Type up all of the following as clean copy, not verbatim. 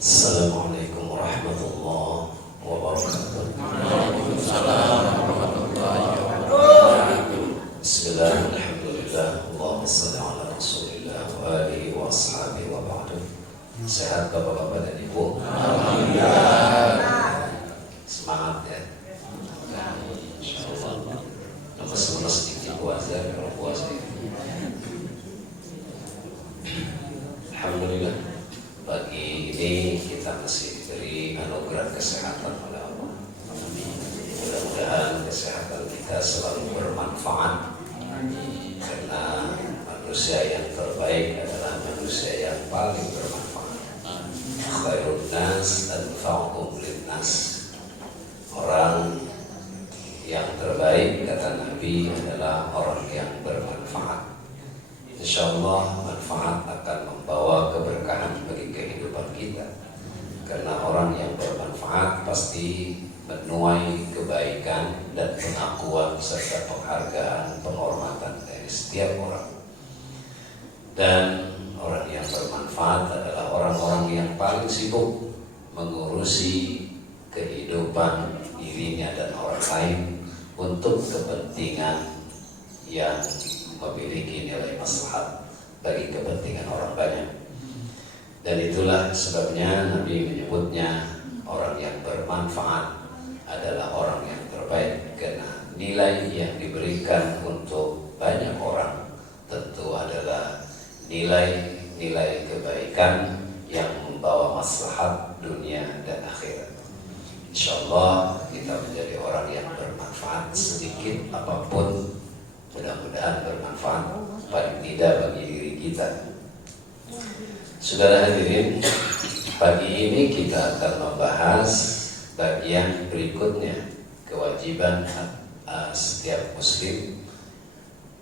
Assalamualaikum warahmatullahi wabarakatuh. Waalaikumsalam warahmatullahi wabarakatuh. Bismillah, alhamdulillah, Allahumma salli ala rasulillah wa alihi wa ashabihi wa ba'du. Sehat bapak-bapak dan ibu? Alhamdulillah. Semangat ya. InsyaAllah. Lemes-lemes sedikit puasa kalau puasa. Alhamdulillah. Pagi ini kita masih diberi anugerah kesehatan oleh Allah. Mudah-mudahan kesehatan kita selalu bermanfaat. Karena manusia yang terbaik adalah manusia yang paling bermanfaat. Khairun nas anfa'uhum linnas. Orang yang terbaik kata Nabi adalah orang yang bermanfaat. InsyaAllah manfaat akan membawa keberkahan bagi kehidupan kita. Karena orang yang bermanfaat pasti menuai kebaikan dan pengakuan serta penghargaan, penghormatan dari setiap orang. Dan orang yang bermanfaat adalah orang-orang yang paling sibuk mengurusi kehidupan dirinya dan orang lain untuk kepentingan yang memiliki nilai maslahat bagi kepentingan orang banyak. Dan itulah sebabnya Nabi menyebutnya orang yang bermanfaat adalah orang yang terbaik, karena nilai yang diberikan untuk banyak orang tentu adalah nilai-nilai kebaikan yang membawa maslahat dunia dan akhirat. InsyaAllah kita menjadi orang yang bermanfaat, sedikit apapun mudah-mudahan bermanfaat, paling tidak bagi diri kita. Saudara hadirin, pagi ini kita akan membahas bagian berikutnya, kewajiban setiap muslim.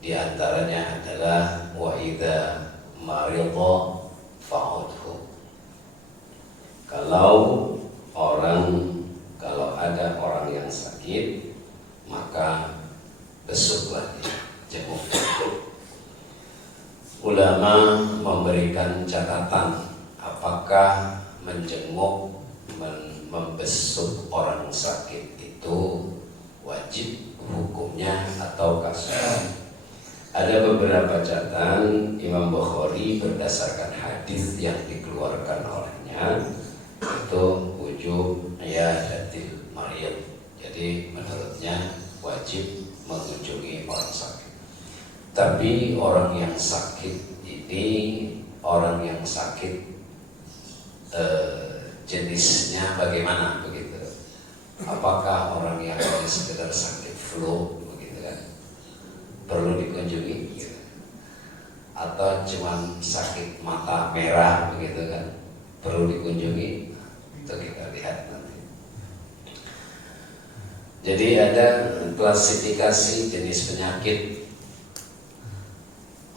Di antaranya adalah wa idza maridha fa'udhu. Kalau ada orang yang sakit, maka besuklah dia, jenguk. Ulama memberikan catatan apakah menjenguk, membesuk orang sakit itu wajib hukumnya atau sunnah. Ada beberapa catatan Imam Bukhari berdasarkan hadis yang dikeluarkan olehnya, itu wujub iyadatil marid. Jadi menurutnya wajib mengunjungi orang sakit. Tapi orang yang sakit ini, orang yang sakit jenisnya bagaimana begitu? Apakah orang yang hanya sekedar sakit flu begitu kan, perlu dikunjungi gitu? Atau cuma sakit mata merah begitu kan, perlu dikunjungi? Itu kita lihat nanti. Jadi ada klasifikasi jenis penyakit.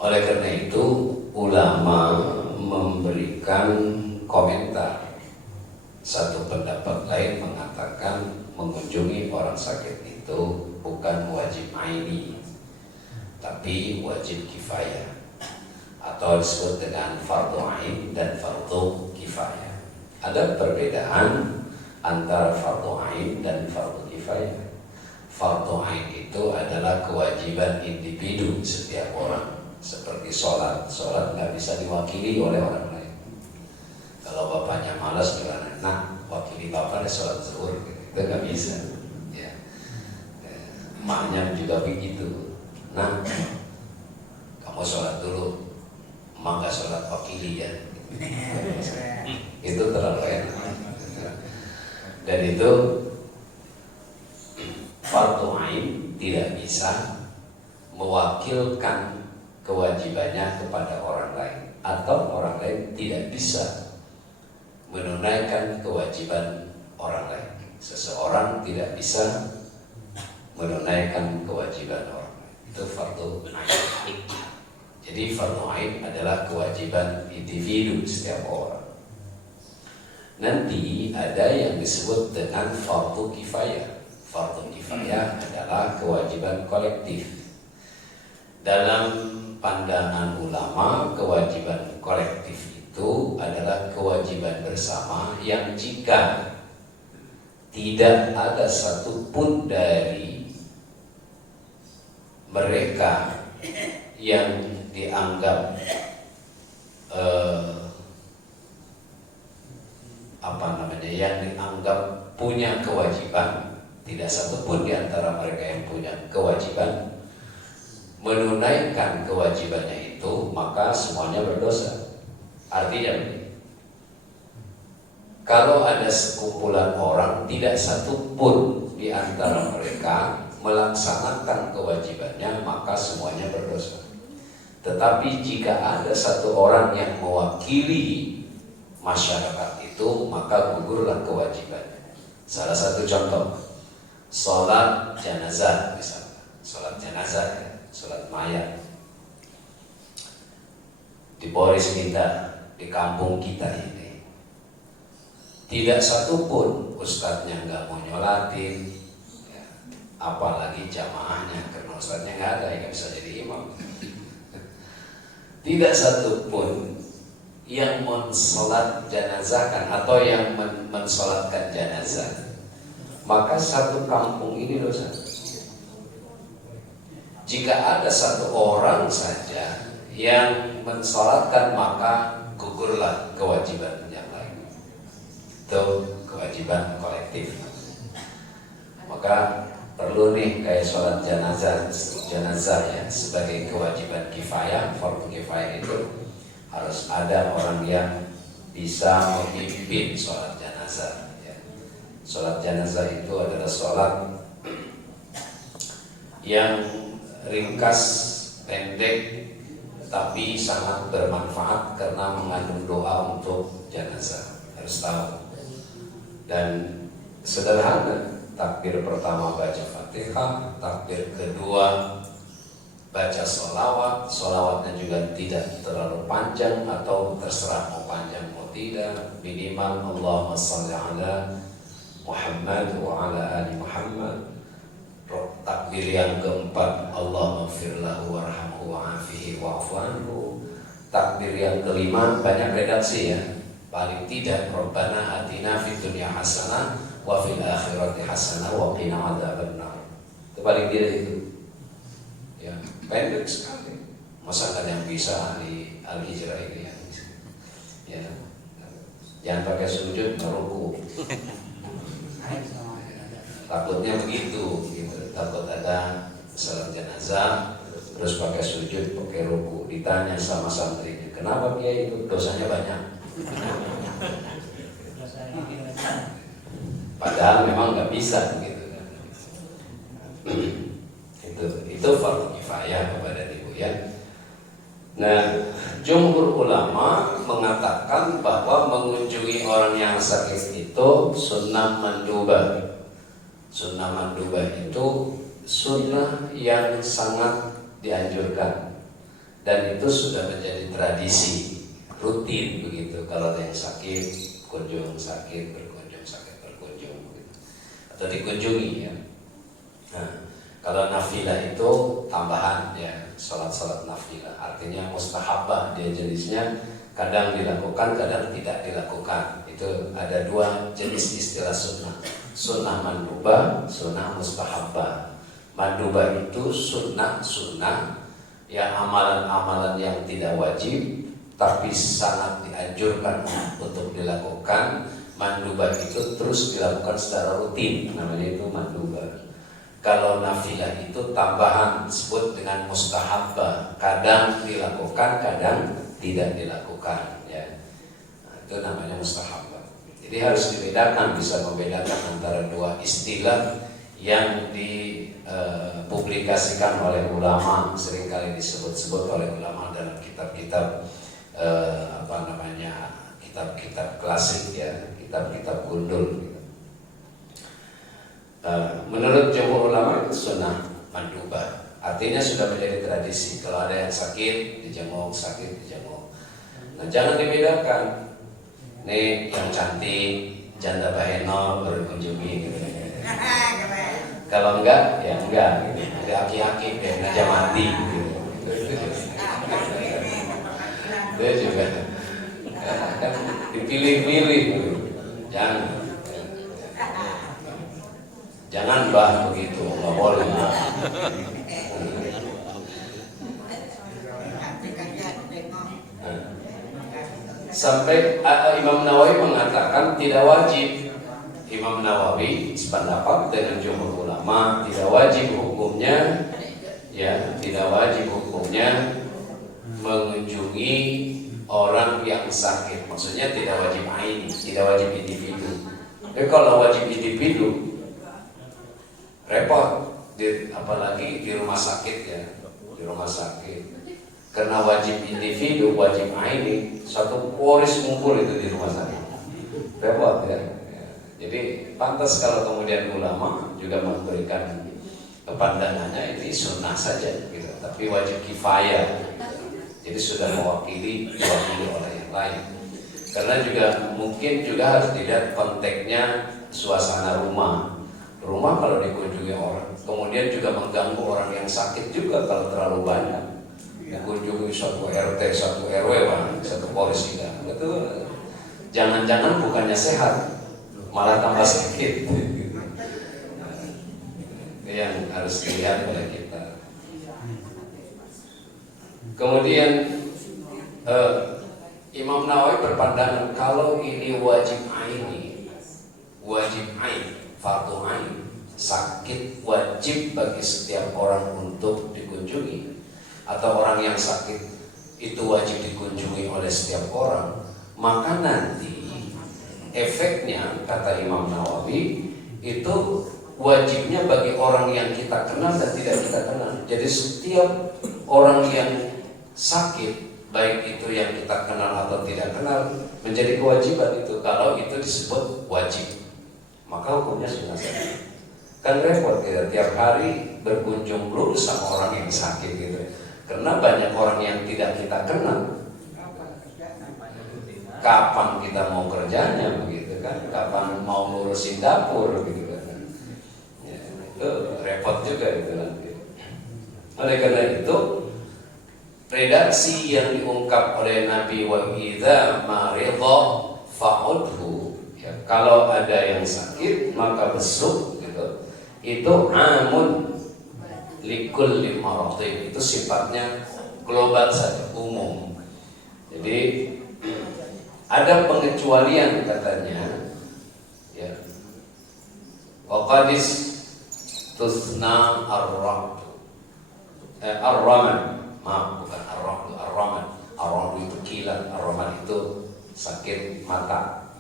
Oleh karena itu ulama memberikan komentar. Satu pendapat lain mengatakan mengunjungi orang sakit itu bukan wajib aini, tapi wajib kifayah, atau disebut dengan fardu ain dan fardu kifayah. Ada perbedaan antara fardu ain dan fardu kifayah. Fardu ain itu adalah kewajiban individu setiap orang, seperti sholat. Sholat nggak bisa diwakili oleh orang lain. Kalau bapaknya malas gimana? Nah, wakili bapaknya sholat zuhur, gitu. Itu nggak bisa. Ya. Emaknya juga begitu. Nah, kamu sholat dulu, emak nggak sholat, wakili ya. Itu terlalu enak. Dan itu fardu ain tidak bisa mewakilkan kewajibannya kepada orang lain, atau orang lain tidak bisa menunaikan kewajiban orang lain. Seseorang tidak bisa menunaikan kewajiban orang lain. Itu fardu ain. Jadi fardu ain adalah kewajiban individu setiap orang. Nanti ada yang disebut dengan fardu kifayah. Fardu kifayah adalah kewajiban kolektif. Dalam pandangan ulama, kewajiban kolektif itu adalah kewajiban bersama tidak ada satupun dari mereka yang dianggap yang dianggap punya kewajiban. Tidak satupun di antara mereka yang punya kewajiban menunaikan kewajibannya itu, maka semuanya berdosa. Artinya kalau ada sekumpulan orang, tidak satupun di antara mereka melaksanakan kewajibannya, maka semuanya berdosa. Tetapi jika ada satu orang yang mewakili masyarakat itu, maka gugurlah kewajibannya. Salah satu contoh, sholat jenazah misalnya, sholat jenazah ya, sholat mayat di Boris kita, di kampung kita ini, tidak satupun ustadznya nggak mau nyolatin, ya, apalagi jamaahnya, karena ustadznya nggak ada, nggak bisa jadi imam. Tidak satupun yang mensolat jenazahkan atau yang mensolatkan jenazah, maka satu kampung ini dosa. Jika ada satu orang saja yang mensolatkan, maka gugurlah kewajiban yang lain. Itu kewajiban kolektif. Maka perlu nih kayak sholat jenazah ya, sebagai kewajiban kifayah, fardu kifayah itu harus ada orang yang bisa memimpin sholat jenazah ya. Sholat jenazah itu adalah sholat yang ringkas, pendek, tapi sangat bermanfaat karena mengandung doa untuk jenazah. Harus tahu. Dan sederhana, takbir pertama baca Fatihah, takbir kedua baca sholawat. Sholawatnya juga tidak terlalu panjang atau terserah mau panjang mau tidak, minimal Allahumma sholli ala Muhammad wa ala ali Muhammad. Takbir yang keempat, Allahumma ighfir lahu warhamhu wa'afihi wa'fu anhu. Takbir yang kelima banyak redaksi ya, paling tidak Rabbana atina fid dunya hasanah wa fil akhirati hasanah wa qina adzabannar. Itu paling tidak itu. Ya, pendek sekali. Masa ada yang bisa ahli hijrah ini ya. Ya. Jangan pakai sujud meruku. Takutnya begitu gitu. Takut ada salat jenazah terus pakai sujud, pakai ruku. Ditanya sama santrinya, "Kenapa Kiai itu dosanya banyak?" Padahal memang nggak bisa gitu kan. Itu fardu kifayah kepada ibu ya. Nah, jumhur ulama mengatakan bahwa mengunjungi orang yang sakit itu sunnah mandubah. Sunnah mandubah itu sunnah yang sangat dianjurkan, dan itu sudah menjadi tradisi rutin begitu. Kalau ada yang sakit, kunjung sakit, berkunjung sakit, berkunjung begitu. Atau dikunjungi ya. Nah, kalau nafilah itu tambahan ya, sholat-sholat nafilah. Artinya mustahabah, dia jenisnya kadang dilakukan, kadang tidak dilakukan. Itu ada dua jenis istilah sunnah. Sunnah mandubah, sunnah mustahabah. Mandubah itu sunnah yang amalan-amalan yang tidak wajib tapi sangat dianjurkan untuk dilakukan. Mandubah itu terus dilakukan secara rutin, namanya itu mandubah. Kalau nafilah itu tambahan, disebut dengan mustahabah, kadang dilakukan, kadang tidak dilakukan ya. Nah, itu namanya mustahabah. Jadi harus dibedakan, bisa membedakan antara dua istilah yang dipublikasikan oleh ulama, seringkali disebut-sebut oleh ulama dalam kitab-kitab kitab-kitab klasik ya, kitab-kitab gundul. Menurut jumhur ulama itu sunnah mandubah, artinya sudah menjadi tradisi. Kalau ada yang sakit dijenguk, Nah, jangan dibedakan. Nih yang cantik, janda baheno baru dikunjungi gitu. Kalau enggak, ya enggak gitu. Ada aki-aki kayak aja mati gitu. Dia juga kan dipilih-pilih gitu. Jangan. Jangan bah begitu, nggak boleh. Sampai Imam Nawawi mengatakan tidak wajib. Imam Nawawi sependapat dengan jumhur ulama, tidak wajib hukumnya, ya, tidak wajib hukumnya mengunjungi orang yang sakit. Maksudnya tidak wajib aini, tidak wajib individu. Tapi kalau wajib individu repot, apalagi di rumah sakit ya, di rumah sakit. Karena wajib individu, wajib aini, satu polis ngumpul itu di rumah sakit, repot ya. Jadi pantas kalau kemudian ulama juga memberikan pandangannya ini sunnah saja, gitu. Tapi wajib kifayah. Jadi sudah diwakili oleh yang lain. Karena juga mungkin juga harus dilihat konteksnya suasana rumah. Rumah kalau dikunjungi orang, kemudian juga mengganggu orang yang sakit juga kalau terlalu banyak. Dikunjungi satu RT, satu RW, satu polisi kan. Itu jangan-jangan bukannya sehat, malah tambah sakit. Yang harus dilihat oleh kita. Kemudian Imam Nawawi berpandangan kalau ini wajib aini, fardu ain, sakit wajib bagi setiap orang untuk dikunjungi, atau orang yang sakit itu wajib dikunjungi oleh setiap orang, maka nanti efeknya, kata Imam Nawawi, itu wajibnya bagi orang yang kita kenal dan tidak kita kenal. Jadi setiap orang yang sakit, baik itu yang kita kenal atau tidak kenal, menjadi kewajiban itu. Kalau itu disebut wajib, maka hukumnya sunnah saja. Kan repot ya, tiap hari berkunjung dulu sama orang yang sakit gitu. Karena banyak orang yang tidak kita kenal. Kapan kita mau kerjanya begitu kan? Kapan mau ngurusin dapur gitu kan? Ya, itu repot juga gitu nanti. Oleh karena itu, redaksi yang diungkap oleh Nabi wa idza maridha fa'udhu, ya, kalau ada yang sakit maka besuk gitu. Itu amun likulli maradhin, itu sifatnya global saja, umum. Jadi ada pengecualian katanya, ya. Waqadis tusna ar-raman, maaf bukan ar-raman itu kilat, ar-raman itu sakit mata.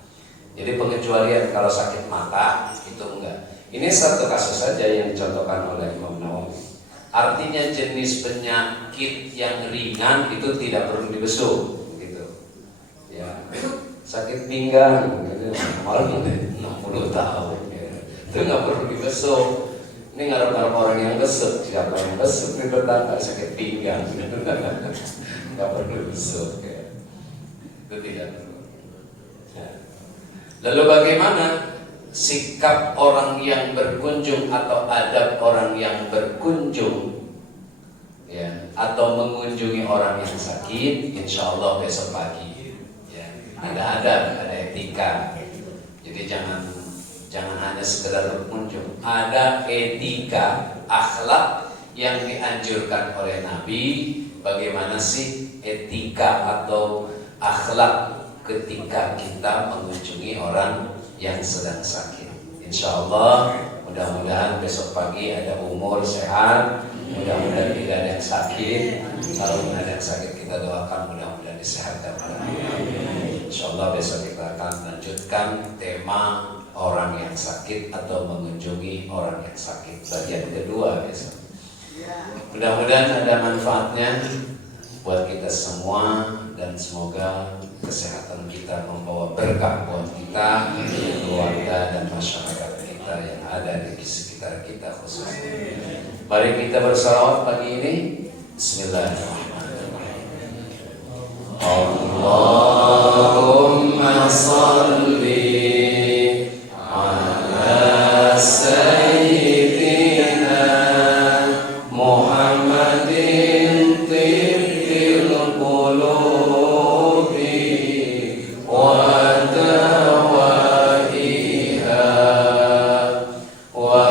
Jadi pengecualian kalau sakit mata itu enggak. Ini satu kasus saja yang dicontohkan oleh Imam Nawawi. Artinya jenis penyakit yang ringan itu tidak perlu dibesuk, gitu. Ya, sakit pinggang, gitu. Malah 60 tahun, ya. Itu nggak perlu dibesuk. Ini ngarep-ngarep orang yang besuk, siapa yang besuk di tetangga sakit pinggang, nggak perlu besuk, ya. Itu tidak perlu. Ya. Lalu bagaimana sikap orang yang berkunjung atau adab orang yang berkunjung, ya, atau mengunjungi orang yang sakit? Insya Allah besok pagi, ya, ada etika. Jadi jangan hanya sekedar berkunjung, ada etika, akhlak yang dianjurkan oleh Nabi. Bagaimana sih etika atau akhlak ketika kita mengunjungi orang yang sedang sakit? Insya Allah mudah-mudahan besok pagi ada umur sehat, mudah-mudahan tidak ada yang sakit. Kalau ada yang sakit kita doakan mudah-mudahan disehatkan. Insya Allah besok kita akan lanjutkan tema orang yang sakit atau mengunjungi orang yang sakit, bagian kedua besok. Mudah-mudahan ada manfaatnya buat kita semua, dan semoga kesehatan kita membawa berkah buat kita, keluarga dan masyarakat kita yang ada di sekitar kita khususnya. Mari kita bersalawat pagi ini. Bismillahirrahmanirrahim. Allahumma salli ala sayyidina Muhammadin tibbil qulubi wa dawaiha wa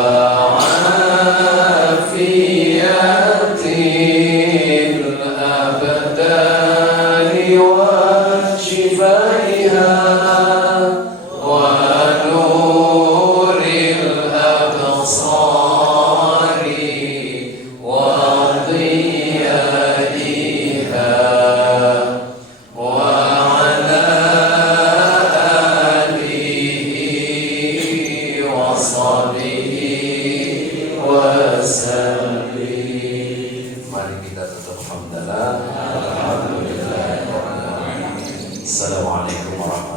kita tutup hamdalah. Assalamualaikum warahmatullahi wabarakatuh.